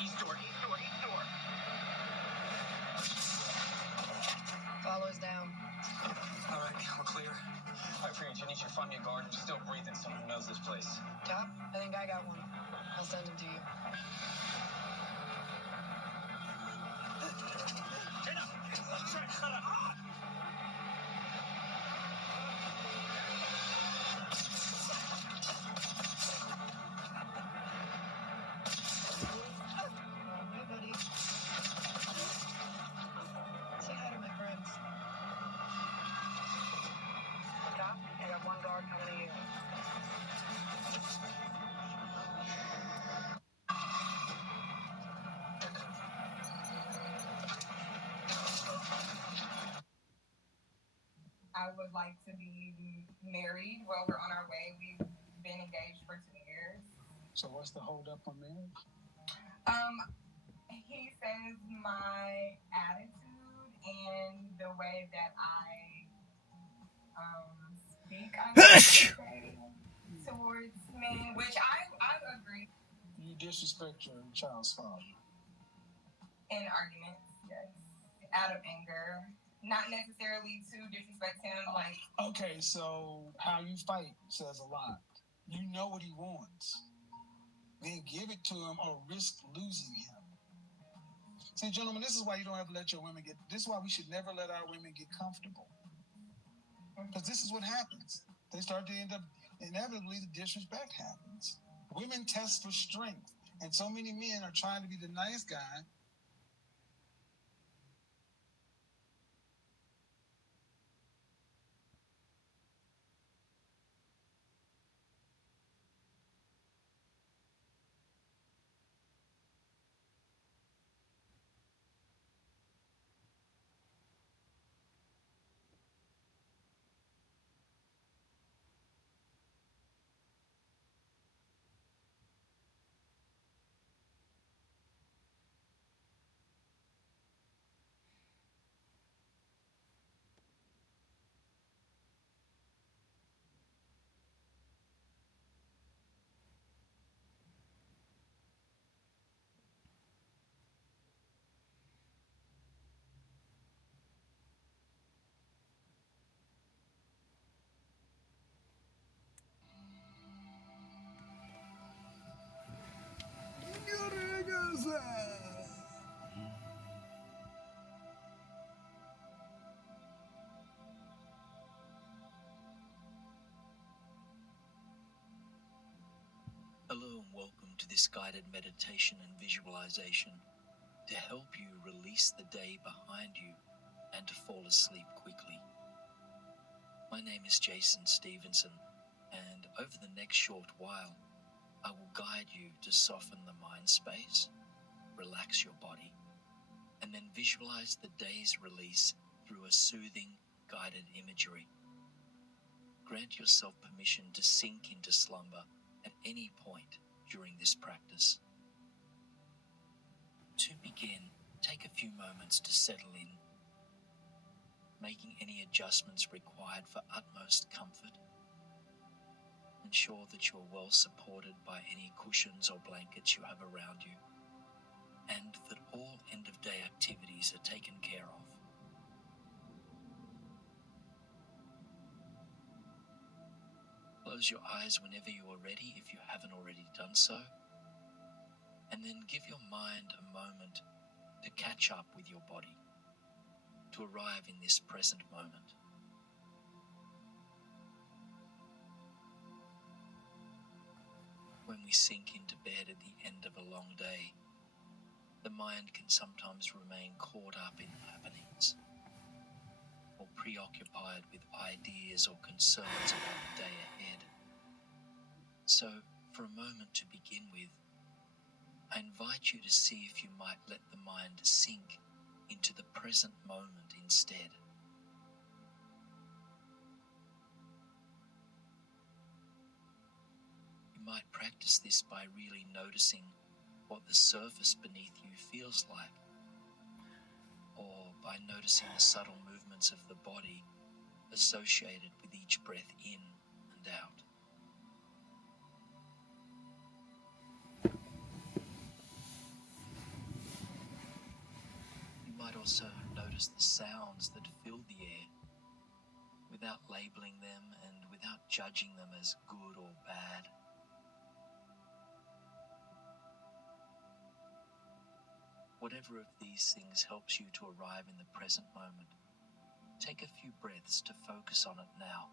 East door, east door, east door. Follows down. All right, we're clear. All right, Priyanka, you need your find me a guard who's still breathing, someone who knows this place. Top, I think I got one. I'll send him to you. Get up! Shut up! Hey, buddy. Say hi to my friends. Top, I got one guard coming to you. I would like to be married. Well, we're on our way. We've been engaged for 2 years. So what's the hold up on marriage? He says my attitude and the way that I speak, I would say, towards men, which I agree. You disrespect your child's father. In arguments, yes, out of anger, not necessarily to disrespect him. Like, Okay, so how you fight says a lot. You know what he wants. Then give it to him or risk losing him. See, gentlemen, this is why you don't ever let your women get. This is why we should never let our women get comfortable. Because this is what happens. They start to end up, inevitably, the disrespect happens. Women test for strength. And so many men are trying to be the nice guy. Hello and welcome to this guided meditation and visualization to help you release the day behind you and to fall asleep quickly. My name is Jason Stevenson, and over the next short while, I will guide you to soften the mind space, relax your body, and then visualize the day's release through a soothing, guided imagery. Grant yourself permission to sink into slumber at any point during this practice. To begin, take a few moments to settle in, making any adjustments required for utmost comfort. Ensure that you are well supported by any cushions or blankets you have around you, and that all end-of-day activities are taken care of. Close your eyes whenever you are ready if you haven't already done so, and then give your mind a moment to catch up with your body, to arrive in this present moment. When we sink into bed at the end of a long day, the mind can sometimes remain caught up in happenings or preoccupied with ideas or concerns about the day ahead. So, for a moment to begin with, I invite you to see if you might let the mind sink into the present moment instead. You might practice this by really noticing what the surface beneath you feels like, or by noticing the subtle movements of the body associated with each breath in and out. also notice the sounds that fill the air without labeling them and without judging them as good or bad. Whatever of these things helps you to arrive in the present moment, take a few breaths to focus on it now.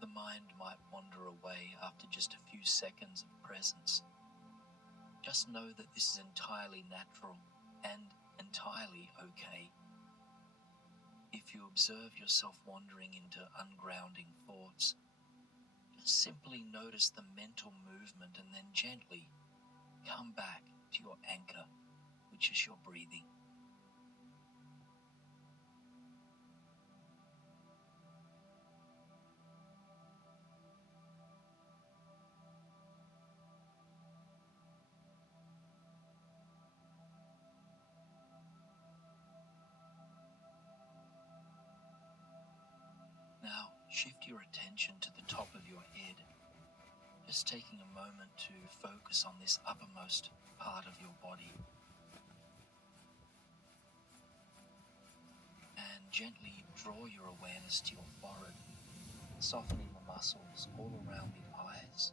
The mind might wander away after just a few seconds of presence. Just know that this is entirely natural and entirely okay. If you observe yourself wandering into ungrounding thoughts, just simply notice the mental movement and then gently come back to your anchor, which is your breathing. Now, shift your attention to the top of your head, just taking a moment to focus on this uppermost part of your body. And gently draw your awareness to your forehead, softening the muscles all around the eyes.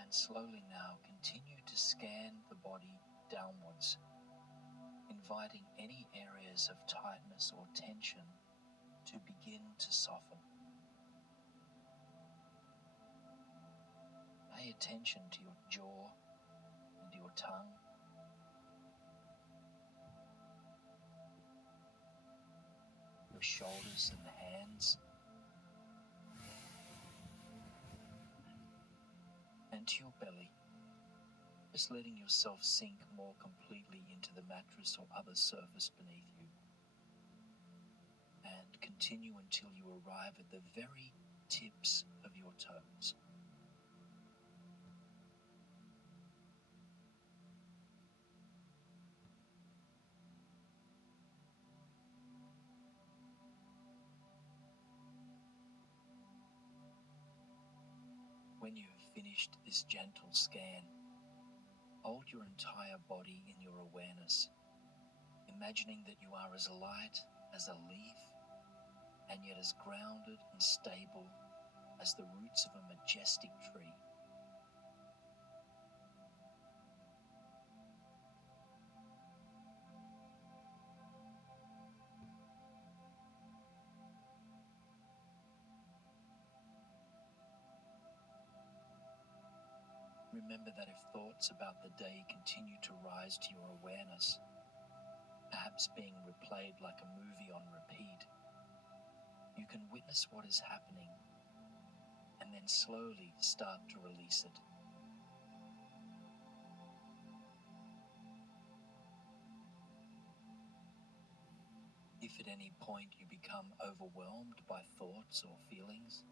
And slowly now continue to scan the body downwards, inviting any areas of tightness or tension to begin to soften. Pay attention to your jaw and your tongue. Your shoulders and hands. And to your belly, just letting yourself sink more completely into the mattress or other surface beneath you. And continue until you arrive at the very tips of your toes. When you have finished this gentle scan, hold your entire body in your awareness, imagining that you are as light as a leaf and yet as grounded and stable as the roots of a majestic tree. Remember that if thoughts about the day continue to rise to your awareness, perhaps being replayed like a movie on repeat, you can witness what is happening and then slowly start to release it. If at any point you become overwhelmed by thoughts or feelings,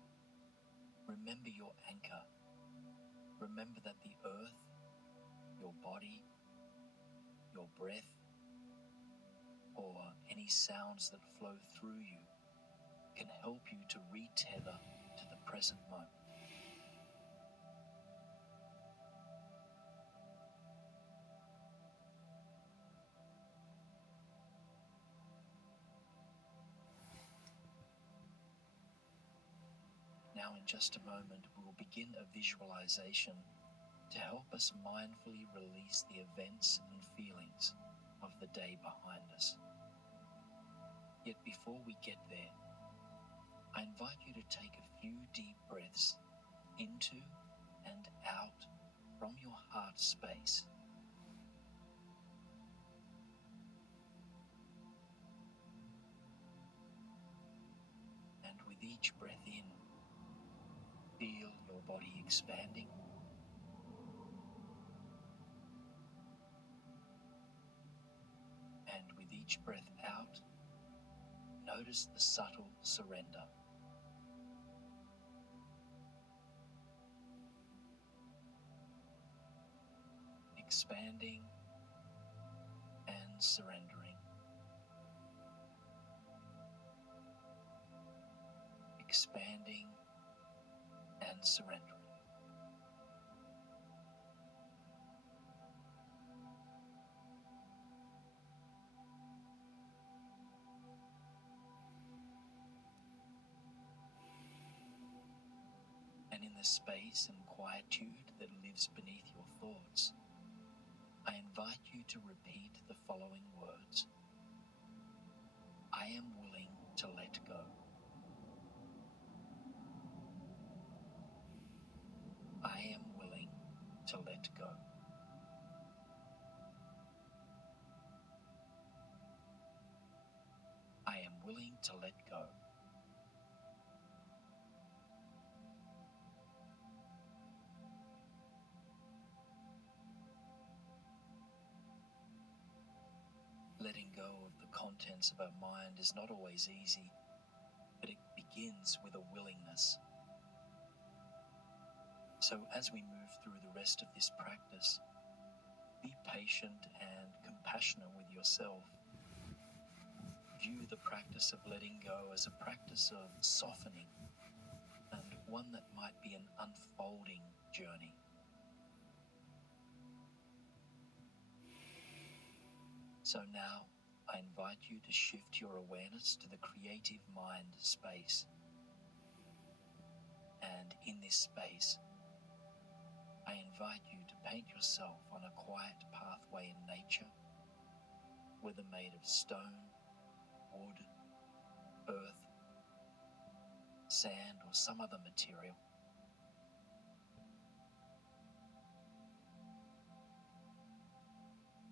remember your anchor. Remember that the earth, your body, your breath, or any sounds that flow through you can help you to re-tether to the present moment. Now in just a moment, we will begin a visualization to help us mindfully release the events and feelings of the day behind us. Yet before we get there, I invite you to take a few deep breaths into and out from your heart space. And with each breath in, feel your body expanding. And with each breath out, notice the subtle surrender. Expanding and surrendering. Expanding and surrendering. And in the space and quietude that lives beneath your thoughts, I invite you to repeat the following words. I am willing to let go. I am willing to let go. I am willing to let go. Letting go of the contents of our mind is not always easy, but it begins with a willingness. So as we move through the rest of this practice, be patient and compassionate with yourself. View the practice of letting go as a practice of softening, and one that might be an unfolding journey. So now, I invite you to shift your awareness to the creative mind space. And in this space, I invite you to paint yourself on a quiet pathway in nature, whether made of stone, wood, earth, sand, or some other material.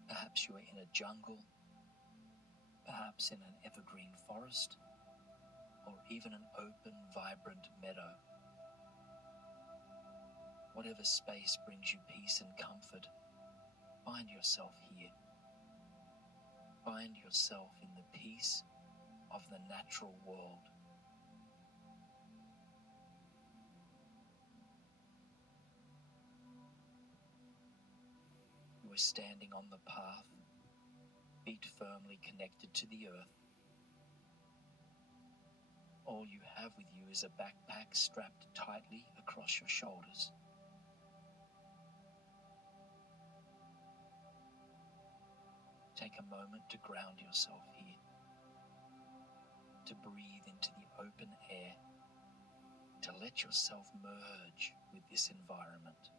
Perhaps you are in a jungle, perhaps in an evergreen forest, or even an open, vibrant meadow. Whatever space brings you peace and comfort, find yourself here. Find yourself in the peace of the natural world. You are standing on the path, feet firmly connected to the earth. All you have with you is a backpack strapped tightly across your shoulders. Take a moment to ground yourself here, to breathe into the open air, to let yourself merge with this environment.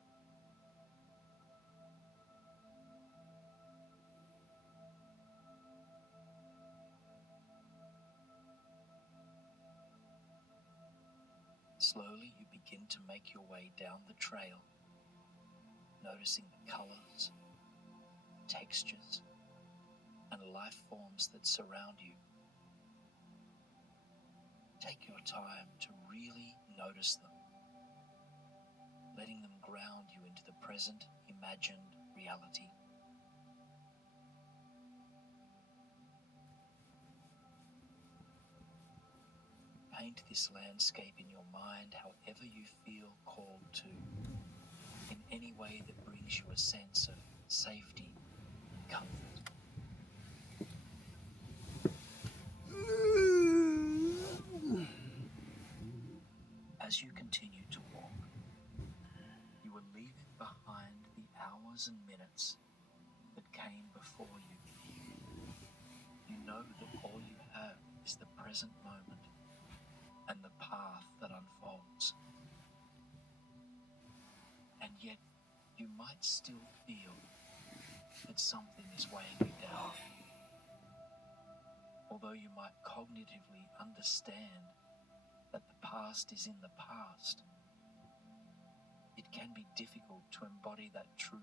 Slowly you begin to make your way down the trail, noticing the colors, textures, and life forms that surround you. Take your time to really notice them, letting them ground you into the present imagined reality. Paint this landscape in your mind however you feel called to, in any way that brings you a sense of safety and comfort. As you continue to walk, you are leaving behind the hours and minutes that came before you. You know that all you have is the present moment and the path that unfolds. And yet, you might still feel that something is weighing you down. Although you might cognitively understand that the past is in the past, it can be difficult to embody that truth,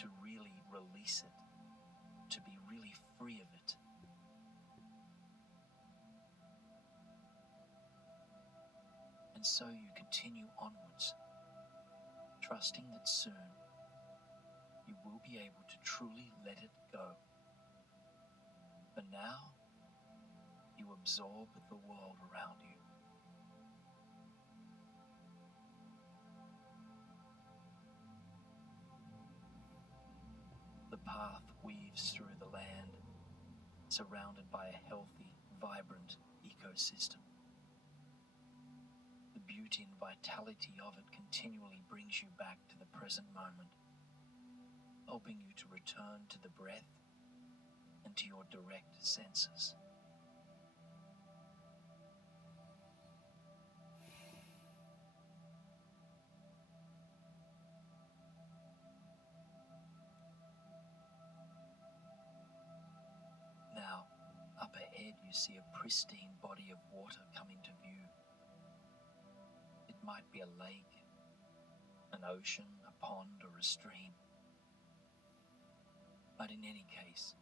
to really release it, to be really free of it. And so you continue onwards, trusting that soon you will be able to truly let it go, For now, you absorb the world around you. The path weaves through the land, surrounded by a healthy, vibrant ecosystem. The beauty and vitality of it continually brings you back to the present moment, helping you to return to the breath and to your direct senses. Now, up ahead you see a pristine body of water coming to view. It might be a lake, an ocean, a pond, or a stream. But in any case,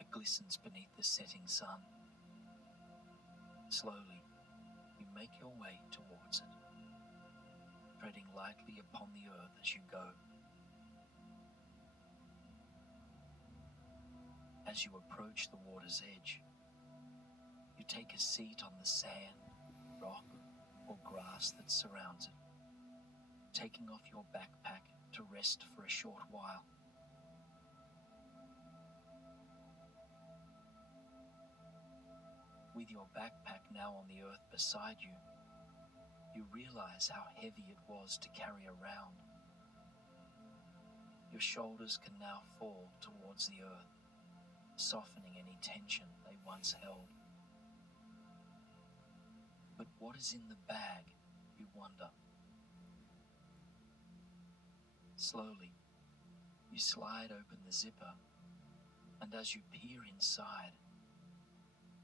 it glistens beneath the setting sun. Slowly, you make your way towards it, treading lightly upon the earth as you go. As you approach the water's edge, you take a seat on the sand, rock, or grass that surrounds it, taking off your backpack to rest for a short while. With your backpack now on the earth beside you, you realize how heavy it was to carry around. Your shoulders can now fall towards the earth, softening any tension they once held. But what is in the bag, you wonder? Slowly, you slide open the zipper, and as you peer inside,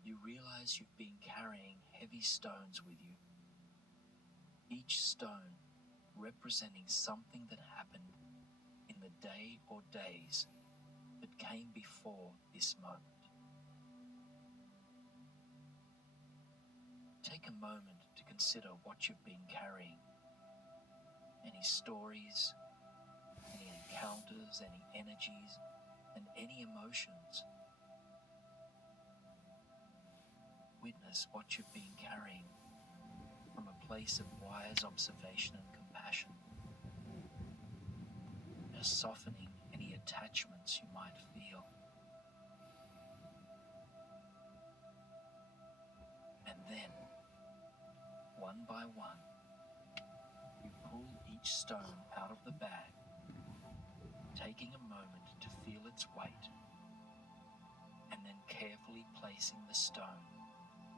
you realize you've been carrying heavy stones with you, each stone representing something that happened in the day or days that came before this moment. Take a moment to consider what you've been carrying. Any stories, any encounters, any energies, and any emotions. Witness what you've been carrying from a place of wise observation and compassion, just softening any attachments you might feel. And then, one by one, you pull each stone out of the bag, taking a moment to feel its weight, and then carefully placing the stone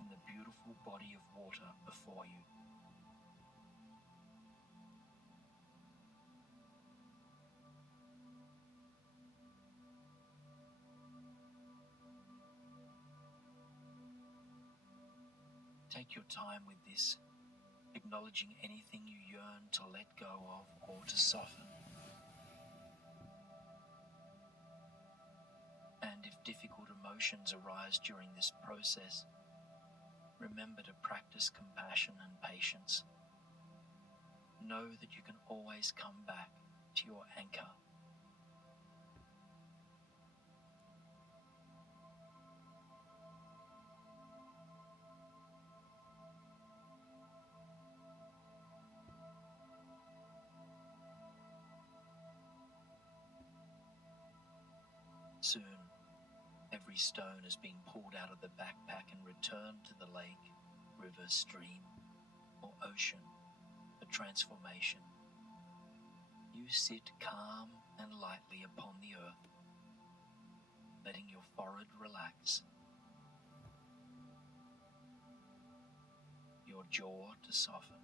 in the beautiful body of water before you. Take your time with this, acknowledging anything you yearn to let go of or to soften. And if difficult emotions arise during this process, remember to practice compassion and patience. Know that you can always come back to your anchor. Soon, every stone is being pulled out of the backpack and returned to the lake, river, stream, or ocean for transformation. You sit calm and lightly upon the earth, letting your forehead relax, your jaw to soften,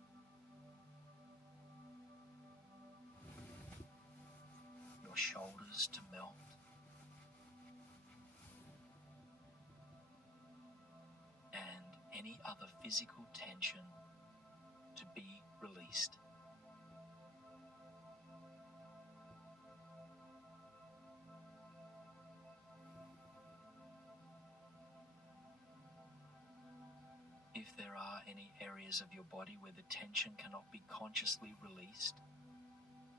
your shoulders to melt, and any other physical tension to be released. If there are any areas of your body where the tension cannot be consciously released,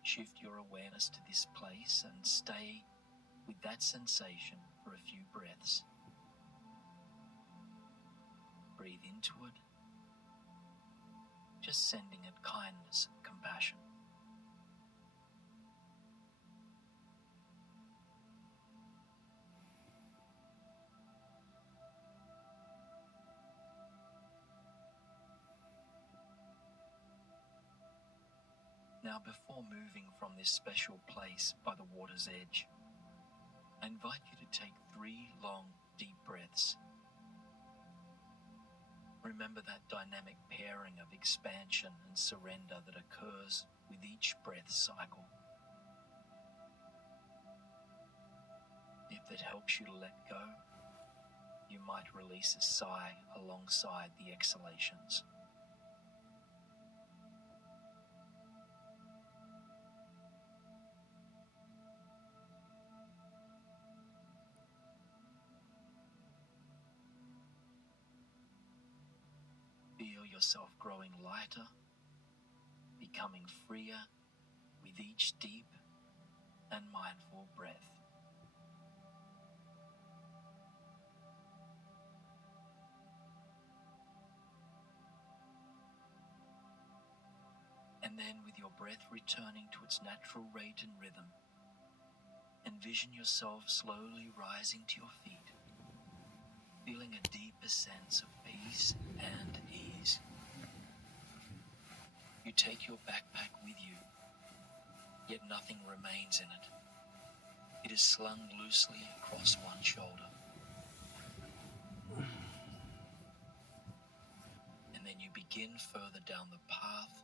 shift your awareness to this place and stay with that sensation for a few breaths. breathe into it, just sending it kindness and compassion. Now, before moving from this special place by the water's edge, I invite you to take 3 long, deep breaths. Remember that dynamic pairing of expansion and surrender that occurs with each breath cycle. If that helps you to let go, you might release a sigh alongside the exhalations. Feel yourself growing lighter, becoming freer with each deep and mindful breath. And then, with your breath returning to its natural rate and rhythm, envision yourself slowly rising to your feet, feeling a deeper sense of peace and ease. You take your backpack with you, yet nothing remains in it. It is slung loosely across one shoulder. And then you begin further down the path,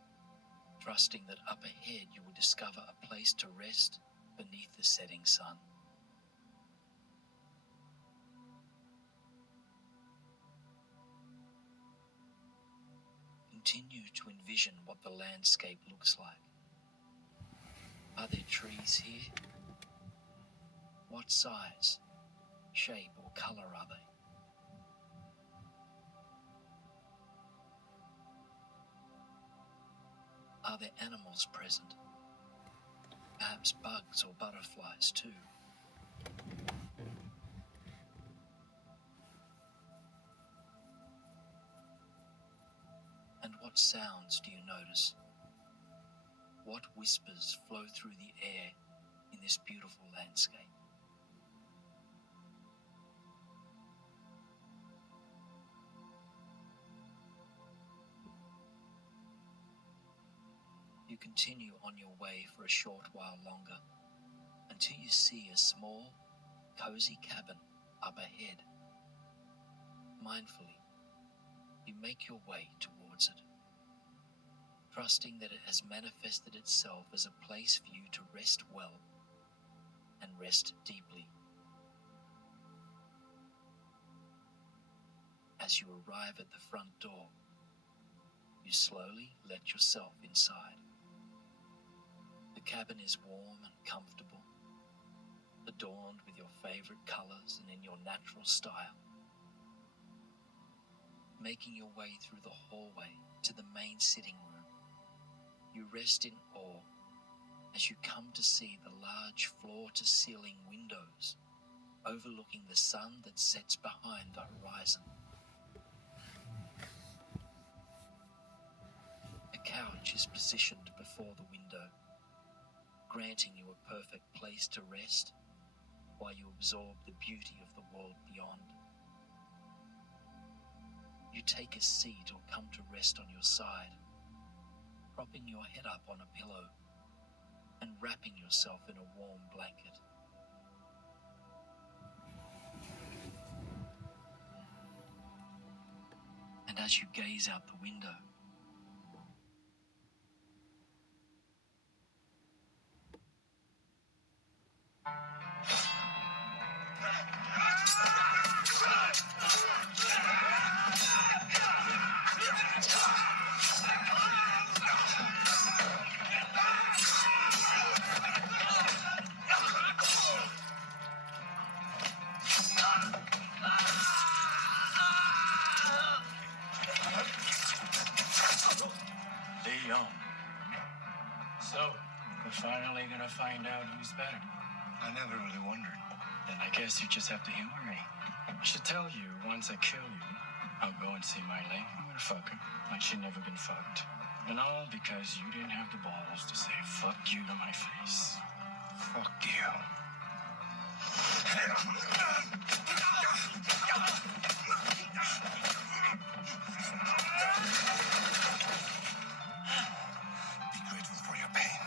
trusting that up ahead you will discover a place to rest beneath the setting sun. Continue to envision what the landscape looks like. Are there trees here? What size, shape, or color are they? Are there animals present? Perhaps bugs or butterflies too. And what sounds do you notice? What whispers flow through the air in this beautiful landscape? You continue on your way for a short while longer until you see a small, cozy cabin up ahead. Mindfully, you make your way towards it, trusting that it has manifested itself as a place for you to rest well and rest deeply. As you arrive at the front door, you slowly let yourself inside. The cabin is warm and comfortable, adorned with your favorite colors and in your natural style. Making your way through the hallway to the main sitting room, you rest in awe as you come to see the large floor-to-ceiling windows overlooking the sun that sets behind the horizon. A couch is positioned before the window, granting you a perfect place to rest while you absorb the beauty of the world beyond. You take a seat or come to rest on your side, propping your head up on a pillow and wrapping yourself in a warm blanket. And as you gaze out the window, Leon. So, we're finally gonna find out who's better. I never really wondered. Then I guess you just have to humor me. I should tell you once I kill you, I'll go and see my lady. I'm gonna fuck her like she'd never been fucked. And all because you didn't have the balls to say fuck you to my face. Fuck you. Be grateful for your pain.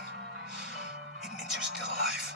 It means you're still alive.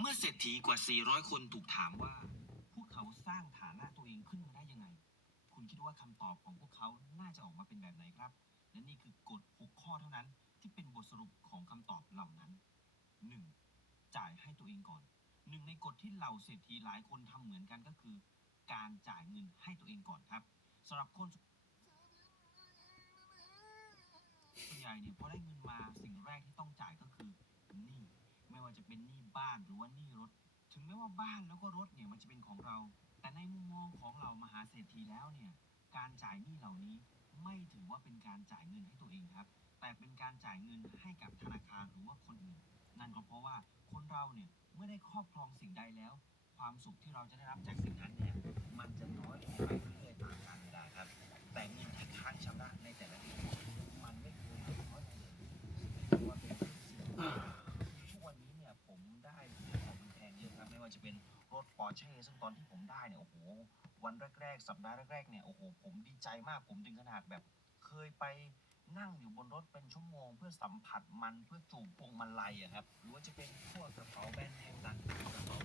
เมื่อเศรษฐีกว่า 400 คนถูกถามว่า พวกเขาสร้างฐานะตัวเองขึ้นมาได้ยังไง คุณคิดว่าคำตอบของพวกเขาน่าจะออกมาเป็นแบบไหนครับ และนี่คือกฎ 6 ข้อเท่านั้นที่เป็นบทสรุปของคำตอบเหล่านั้น 1. จ่ายให้ตัวเองก่อน หนึ่งในกฎที่เหล่าเศรษฐีหลายคนทำเหมือนกันก็คือ การจ่ายเงินให้ตัวเองก่อนครับสำหรับคนส่วนใหญ่เนี่ยพอได้เงินมาสิ่งแรกที่ต้องจ่ายก็คือหนี้ไม่ว่าจะเป็นหนี้บ้านหรือว่าหนี้รถ ถึงแม้ว่าบ้านแล้วก็รถเนี่ยมันจะเป็นของเรา แต่ในมุมมองของเรามหาเศรษฐีแล้วเนี่ยการจ่ายหนี้เหล่านี้ไม่ถือว่าเป็นการจ่ายเงินให้ตัวเองครับแต่เป็นการจ่ายเงินให้กับธนาคารหรือว่าคนอื่นนั่นก็เพราะว่าคนเราเนี่ยเมื่อได้ครอบครองสิ่งใดแล้ว ความสุขที่เราจะได้รับจากสิ่งนั้นเนี่ยมันจะน้อยลงไปเรื่อยๆตามกาลเวลาครับแต่เงินที่ค้างชำระในแต่ละเดือนมันไม่เคยลดน้อยลงเลยถือว่าเป็นสิ่งทุกวันนี้เนี่ยผมได้ของแพงเยอะครับไม่ว่าจะเป็นรถปอร์เช่ซึ่งตอนที่ผมได้เนี่ยโอ้โหวันแรกๆสัปดาห์แรกๆเนี่ยโอ้โหผมดีใจมากผมถึงขนาดแบบเคยไปนั่งอยู่บนรถเป็นชั่วโมงเพื่อสัมผัสมันเพื่อจูบพวงมาลัยอะครับหรือว่าจะเป็นพวกกระเป๋าแบรนด์เนมต่างๆกระเป๋า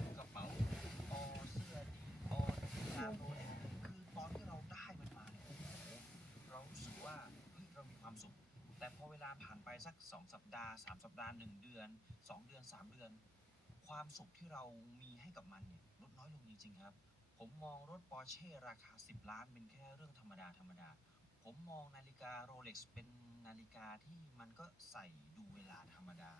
ดื้อกระเป๋าออเสื้อออนาโรเนี่ยคือตอนที่เราได้มันมาเนี่ยโอ้โหเรารู้สึกว่าเฮ้ยเรามีความสุขแต่พอเวลาผ่านไปสัก2 สัปดาห์3 สัปดาห์1 เดือน2 เดือน3 เดือนความสุขที่เรามีให้กับมันเนี่ยลดน้อยลงจริงๆครับผมมองรถปอร์เช่ราคา10 ล้านเป็นแค่เรื่องธรรมดาผมมองนาฬิกาโรเล็กซ์เป็นนาฬิกาที่มันก็ใส่ดูเวลาธรรมดา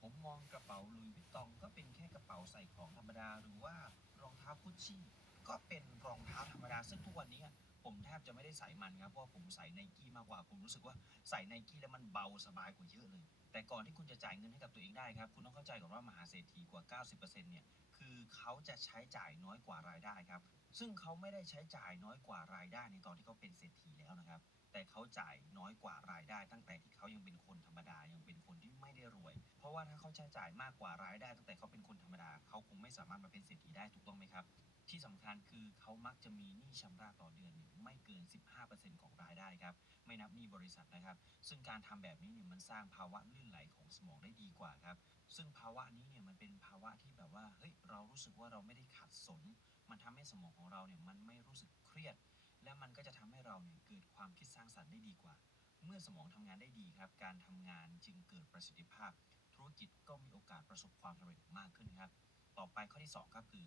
ผมมองกระเป๋าลุยวิตตองก็เป็นแค่กระเป๋าใส่ของธรรมดาหรือว่ารองเท้ากุชชี่ก็เป็นรองเท้าธรรมดาซึ่งทุกวันนี้ผมแทบจะไม่ได้ใส่มันครับเพราะว่าผมใส่ไนกี้มากกว่าผมรู้สึกว่าใส่ไนกี้แล้วมันเบาสบายกว่าเยอะเลยแต่ก่อนที่คุณจะจ่ายเงินให้กับตัวเองได้ครับคุณต้องเข้าใจก่อนว่ามหาเศรษฐีกว่า 90% เนี่ยคือเขาจะใช้จ่ายน้อยกว่ารายได้ครับซึ่งเขาไม่ได้ใช้จ่ายน้อยกว่ารายได้ในตอนที่เขาเป็นเศรษฐีแล้วนะครับแต่เขาจ่ายน้อยกว่ารายได้ตั้งแต่ที่เขายังเป็นคนธรรมดายังเป็นคนที่ไม่ได้รวยเพราะว่าถ้าเขาใช้จ่ายมากกว่ารายได้ตั้งแต่เขาเป็นคนธรรมดาเขาคงไม่สามารถมาเป็นเศรษฐีได้ถูกต้องไหมครับที่สำคัญคือเขามักจะมีหนี้ชำระต่อเดือนเนี่ยไม่เกิน 15% ของรายได้ครับไม่นับหนี้บริษัทนะครับซึ่งการทำแบบนี้เนี่ยมันสร้างภาวะลื่นไหลของสมองได้ดีกว่าครับซึ่งภาวะนี้เนี่ยมันเป็นภาวะที่แบบว่าเฮ้ยเรารู้สึกว่าเราไม่ได้ขัดสน มันทำให้สมองของเราเนี่ยมันไม่รู้สึกเครียด และมันก็จะทำให้เราเนี่ยเกิดความคิดสร้างสรรค์ได้ดีกว่า เมื่อสมองทำงานได้ดีครับการทำงานจึงเกิดประสิทธิภาพ ธุรกิจก็มีโอกาสประสบความสำเร็จมากขึ้นครับ ต่อไปข้อที่2ครับคือ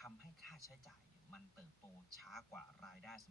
ทำให้ค่าใช้จ่ายเนี่ยมันเติบโตช้ากว่ารายได้เสมอ